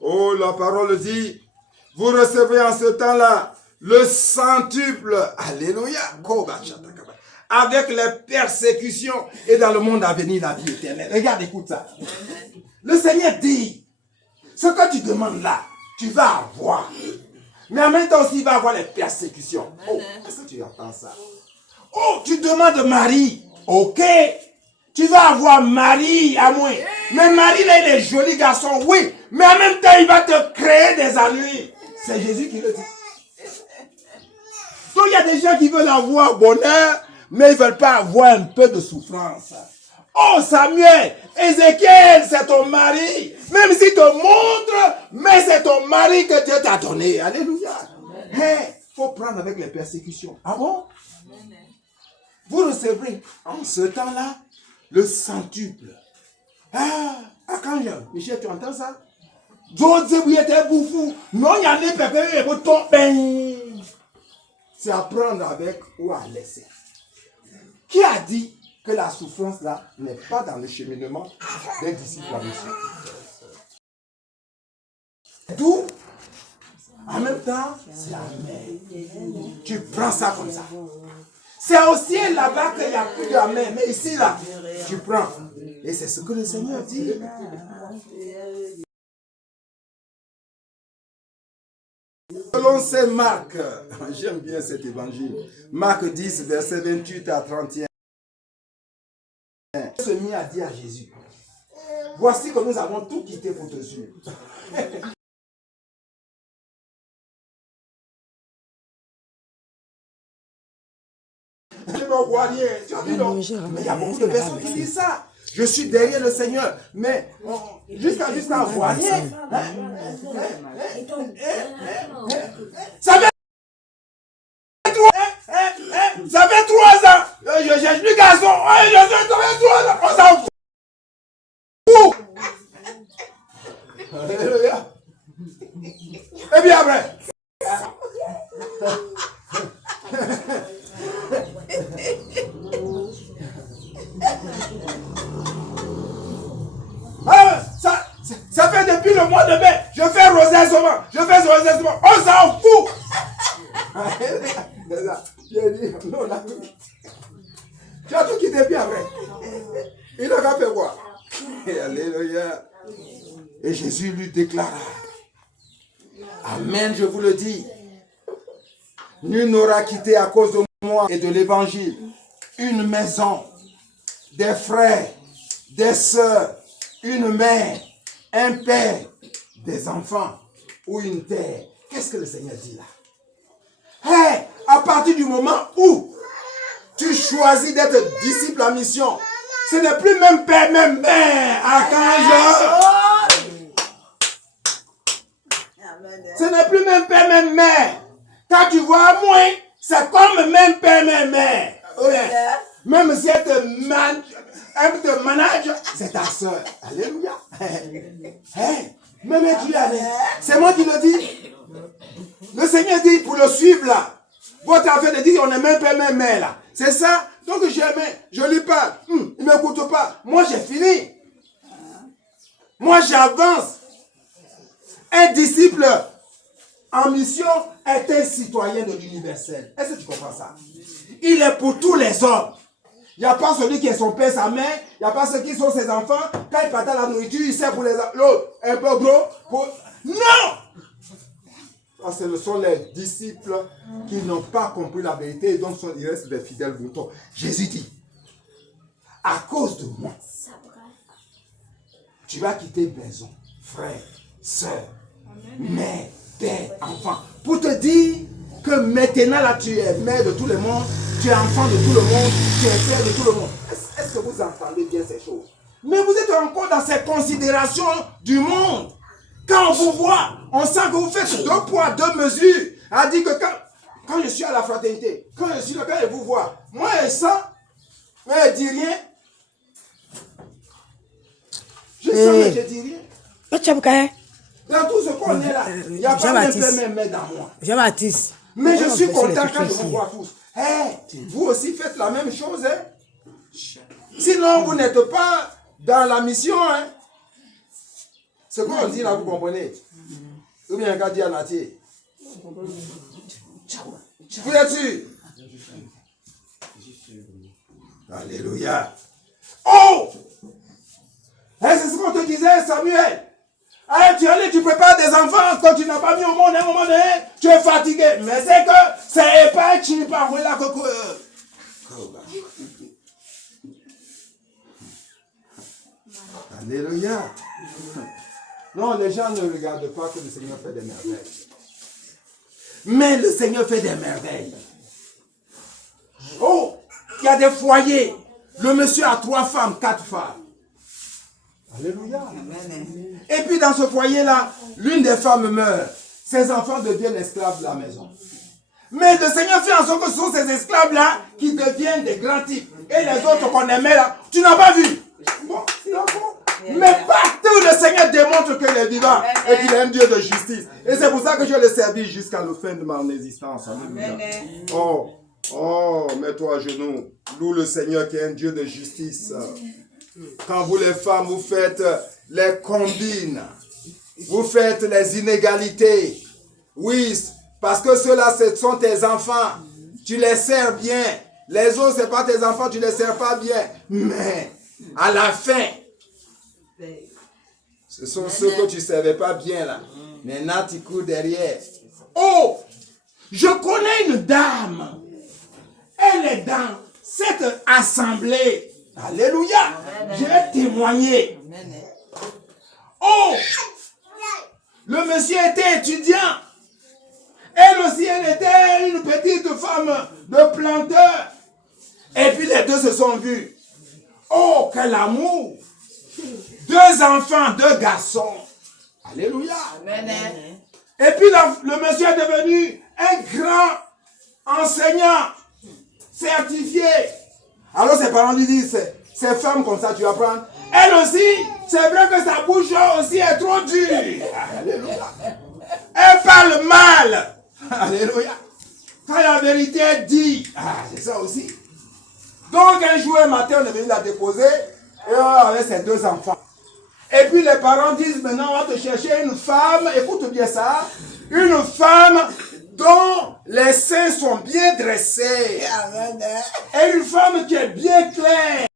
Oh, la parole dit, vous recevez en ce temps-là le centuple. Alléluia. Avec les persécutions et dans le monde à venir la vie éternelle. Regarde, écoute ça. Le Seigneur dit, ce que tu demandes là, tu vas avoir. Mais en même temps aussi, il va avoir les persécutions. Oh, est-ce que tu entends ça? Oh, tu demandes Marie. Ok. Tu vas avoir Marie à moi. Mais Marie, là, il est joli garçon, oui. Mais en même temps, il va te créer des ennuis. C'est Jésus qui le dit. Donc, il y a des gens qui veulent avoir bonheur, mais ils ne veulent pas avoir un peu de souffrance. Oh, Samuel, Ézéchiel, c'est ton mari. Même s'il te montre, mais c'est ton mari que Dieu t'a donné. Alléluia. Il faut prendre avec les persécutions. Ah bon? Vous recevrez en ce temps-là le centuple. Ah, quand Michel, tu entends ça? C'est à prendre avec ou à laisser. Qui a dit que la souffrance là n'est pas dans le cheminement des disciples à mission? D'où, en même temps, c'est la mer. Tu prends ça comme ça. C'est au ciel là-bas qu'il n'y a plus de la mer. Mais ici là, tu prends. Et c'est ce que le Seigneur dit. Selon Saint Marc, j'aime bien cet évangile. Marc 10, verset 28 à 31. Il se mit à dire à Jésus, voici que nous avons tout quitté pour te suivre. Je ne vois rien. Tu as vu, non? Mais il y a beaucoup de personnes qui disent ça. Je suis derrière le Seigneur, mais jusqu'à voir rien. Ça fait 3 ans. Je cherche plus garçon. Ça fait 3 ans. On s'en fout. Alléluia. Et bien après. Ça fait depuis le mois de mai. Je fais rosaire seulement. On s'en fout. J'ai dit, non, là, tu as tout quitté bien après. Il a fait quoi? Alléluia. Et Jésus lui déclara, amen, je vous le dis, nul n'aura quitté à cause de moi et de l'évangile une maison, des frères, des sœurs, une mère, un père, des enfants ou une terre. Qu'est-ce que le Seigneur dit là? À partir du moment où tu choisis d'être disciple à mission, ce n'est plus même père, même mère. Ce n'est plus même père, même mère. Quand tu vois moins, c'est comme même père, même mère. Même si elle te manage, c'est ta soeur. Alléluia. Même Dieu, c'est moi qui le dis. Le Seigneur dit pour le suivre là. Votre affaire de dire on est même père, même mère là. C'est ça. Donc je lui parle. Il ne m'écoute pas. Moi j'ai fini. Moi j'avance. Un disciple en mission est un citoyen de l'universel. Est-ce que tu comprends ça? Il est pour tous les hommes. Il n'y a pas celui qui est son père, sa mère. Il n'y a pas ceux qui sont ses enfants. Quand il partage la nourriture, il sert pour l'autre un peu gros. Non! Ce sont les disciples qui n'ont pas compris la vérité et donc ils restent des fidèles moutons. Jésus dit, à cause de moi, tu vas quitter maison, frère, soeur, mère, père, enfant, pour te dire que maintenant là tu es mère de tout le monde, tu es enfant de tout le monde, tu es père de tout le monde. Est-ce que vous entendez bien ces choses? Mais vous êtes encore dans ces considérations du monde. Quand on vous voit, on sent que vous faites 2 poids, 2 mesures. Elle dit que quand je suis à la fraternité, quand je suis là, quand je vous vois, moi je sens, mais elle dit rien. Je sens, mais je dis rien. Dans tout ce qu'on est là, il n'y a pas même père dans moi. Jean-Baptiste. Mais je suis content quand je vous vois tous. Vous aussi faites la même chose. Sinon, vous n'êtes pas dans la mission. Ce qu'on dit là, vous comprenez? Ou bien qu'à dire Nati? Vous êtes sûr? Alléluia. Oh! C'est ce qu'on te disait, Samuel. Allez, tu allais, tu prépares des enfants quand tu n'as pas mis au monde, à un moment donné, tu es fatigué. Mais c'est que c'est pas tu n'es pas là que. Alléluia. Non, les gens ne regardent pas que le Seigneur fait des merveilles. Mais le Seigneur fait des merveilles. Oh, il y a des foyers. Le monsieur a 3 femmes, 4 femmes. Alléluia. Et puis dans ce foyer-là, l'une des femmes meurt. Ses enfants deviennent esclaves de la maison. Mais le Seigneur fait en sorte que ce sont ces esclaves-là qui deviennent des grands types. Et les autres qu'on aimait là, tu n'as pas vu. Bon, mais partout le Seigneur démontre qu'il est vivant et qu'il est un Dieu de justice. Et c'est pour ça que je le servis jusqu'à la fin de mon existence. Alléluia. Oh, mets-toi à genoux. Loue le Seigneur qui est un Dieu de justice. Quand vous les femmes, vous faites les combines, vous faites les inégalités. Oui, parce que ceux-là, ce sont tes enfants. Tu les sers bien. Les autres, ce n'est pas tes enfants, tu ne les sers pas bien. Mais, à la fin, ce sont ceux que tu ne servais pas bien là. Maintenant, tu cours derrière. Oh, je connais une dame. Elle est dans cette assemblée. Alléluia. Je vais témoigner. Oh, le monsieur était étudiant. Elle aussi, elle était une petite femme de planteur. Et puis les deux se sont vus. Oh, quel amour. 2 enfants, 2 garçons. Alléluia. Amen. Et puis le monsieur est devenu un grand enseignant certifié. Alors ses parents lui disent, ces femmes comme ça, tu vas prendre. Elle aussi, c'est vrai que sa bouche aussi est trop dure. Alléluia. Elle parle mal. Alléluia. Quand la vérité est dit, c'est ça aussi. Donc un jour, un matin, on est venu la déposer et avec ses 2 enfants. Et puis les parents disent, maintenant on va te chercher une femme, écoute bien ça, une femme dont les seins sont bien dressés. Et une femme qui est bien claire.